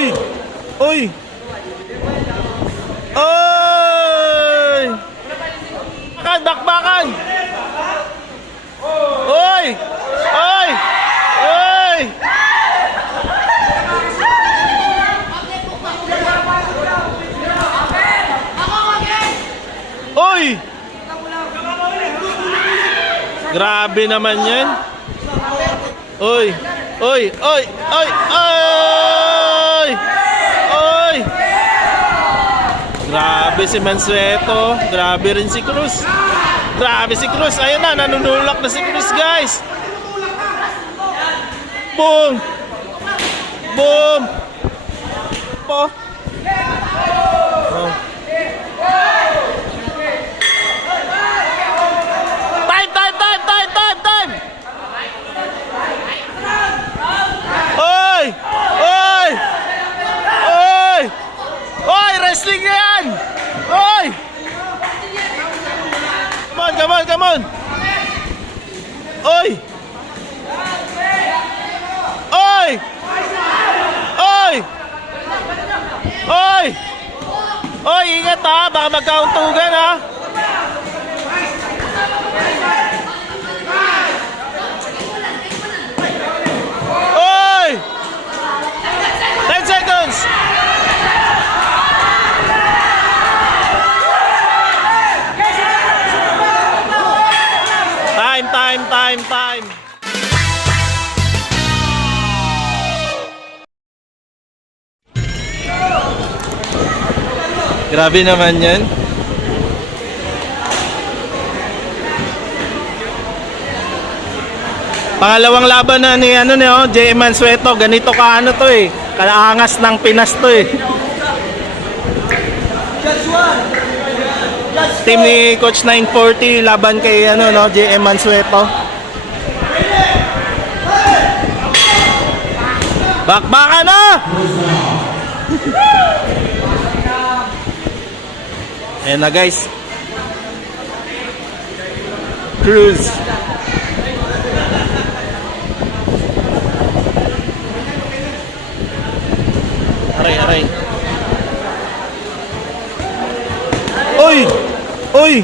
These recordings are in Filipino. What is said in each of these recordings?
Uy! Uy! Uy! Bakbakan! Uy! Uy! Uy! Uy! Grabe naman yan. Uy! Uy! Uy! Uy! Uy! Uy! Grabe si Mansueto. Grabe rin si Cruz. Grabe si Cruz. Ayun na, nanunulak na si Cruz, guys. Boom! Boom! Po. Oh. Time! Oy! Oy! Oy! Oy! Wrestling na yan! Oy! Come on! Oy! Oy! Oy! Oy! Oy! Ingat ha! Baka magkauntugan ha! Oy! 10 seconds! Time! Grabe naman yan. Pangalawang laban na ni JM Mansueto. Ganito ka to eh. Kalaangas ng Pinas to eh. Team ni Coach 940 laban kay JM Mansueto. Bakbakan na! Ayan na guys. Cruz. Aray. Oy! Oy! Oy!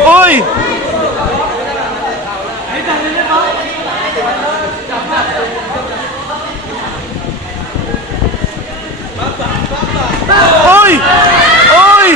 Oy! Oy! Oy!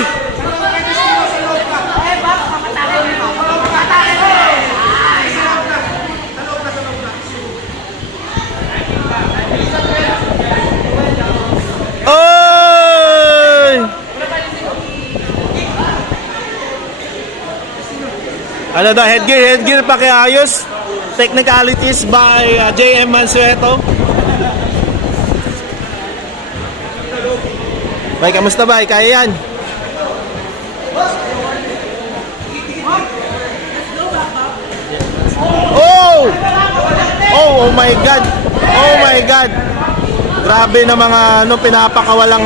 Ano daw, headgear pakiayos. Technicalities by JM Mansueto. Bay, kamusta bay? Kaya yan? Oh! Oh my God! Oh my God! Grabe na mga pinapakawalang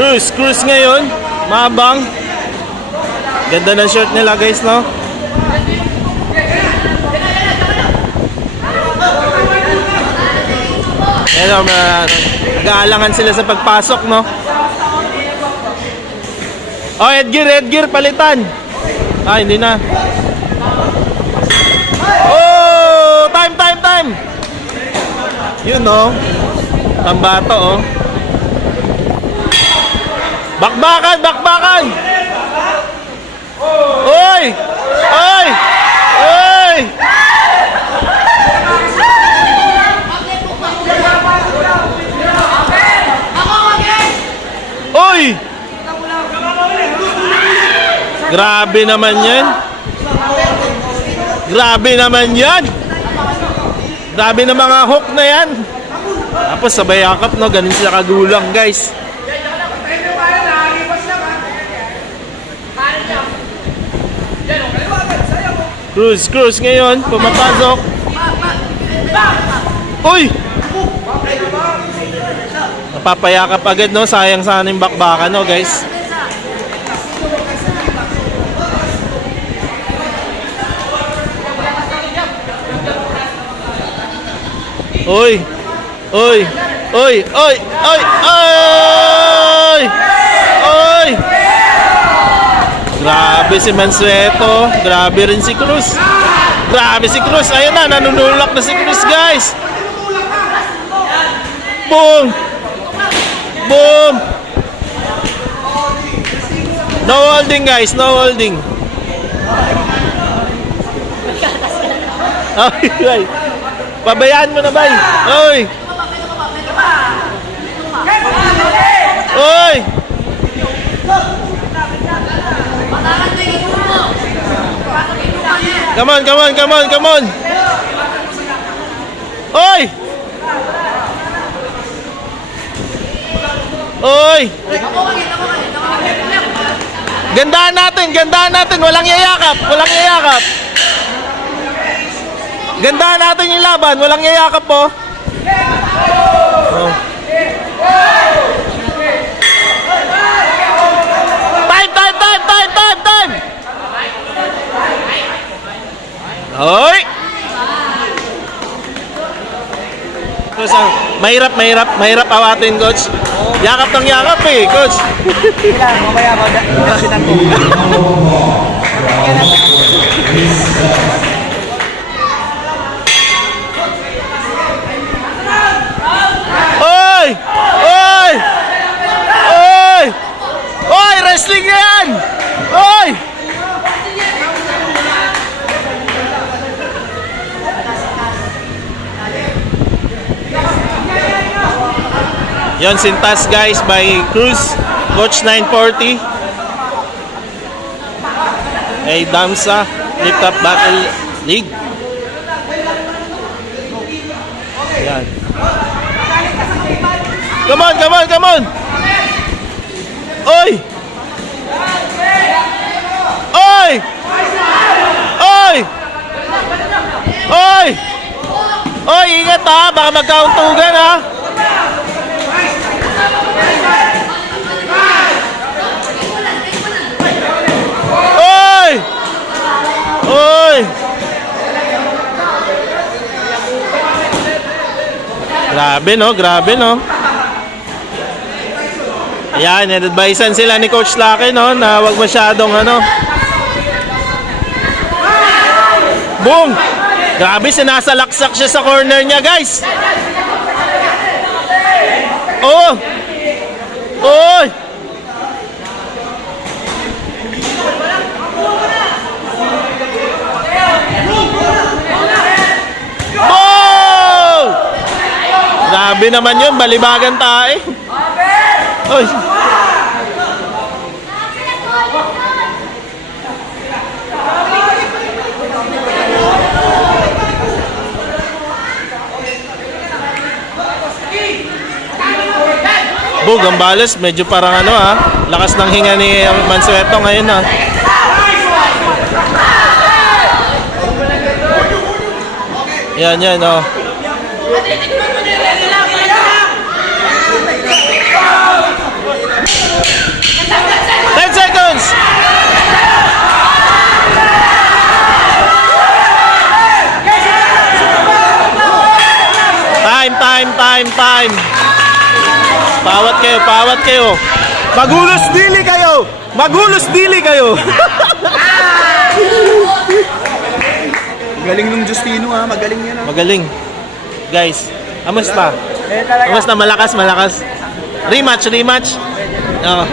Cruz ngayon, mabang. Ganda ng shirt nila guys, no? Ayan, nag-aalangan sila sa pagpasok, no? Oh, headgear, palitan. Ah, hindi na. Oh, time. Yun, no? Tambato, oh. Bakbakan! Oy! Oy! Oy! Oy! Grabe naman yan. Grabe na mga hook na yan. Tapos sabay yakap, no? Ganun sila kagulang, guys. Cruz ngayon, pumapasok. Uy! Napapayakap agad, no? Sayang sana yung bakbakan, no, guys? Uy! Uy! Uy! Uy! Uy! Uy! Uy! Grabe si Mansueto. Grabe rin si Cruz. Grabe si Cruz. Ayun na, nanunulak na si Cruz, guys. Boom! Boom! No holding, guys. No holding. Ay, ay. Pabayaan mo na, bay. Oy! Oy! Come on, come on, come on, come on! Oy! Oy! Gandaan natin, walang yayakap, walang yayakap. Gandaan natin yung laban, walang yayakap po. Oh. Time! Hoy! Coach, mahirap awatin, coach. Yakap ng yakap eh, coach. Ilan, mamaya mo, dasinan ko. Oy! Oy! Oy! Oy! Wrestling na yan! Oy! Yon, sintas guys by Cruz, Coach 940. Ay Damsa, Lift Up Battle League. Yan. Come on, come on, come on! Oy! Oy! Oy! Oy! Oy, ingat ha, baka magkauntugan ha. Oy! Oy! Grabe no. Ayan, advisean sila ni Coach Lucky, no, na wag masyadong Boom! Grabe, sinasalaksak siya sa corner niya, guys. Oh! Oy! Oh! Grabe naman yun, balibagan tayo. Oy! Gambales, medyo parang lakas ng hinga ni Mansueto ngayon ha. Yan oh. 10 seconds. Time. Pawat kayo. Magulos dili kayo. Galing nung Justino ha, magaling yan. Magaling. Guys, amusta? Malakas. Rematch. Oh.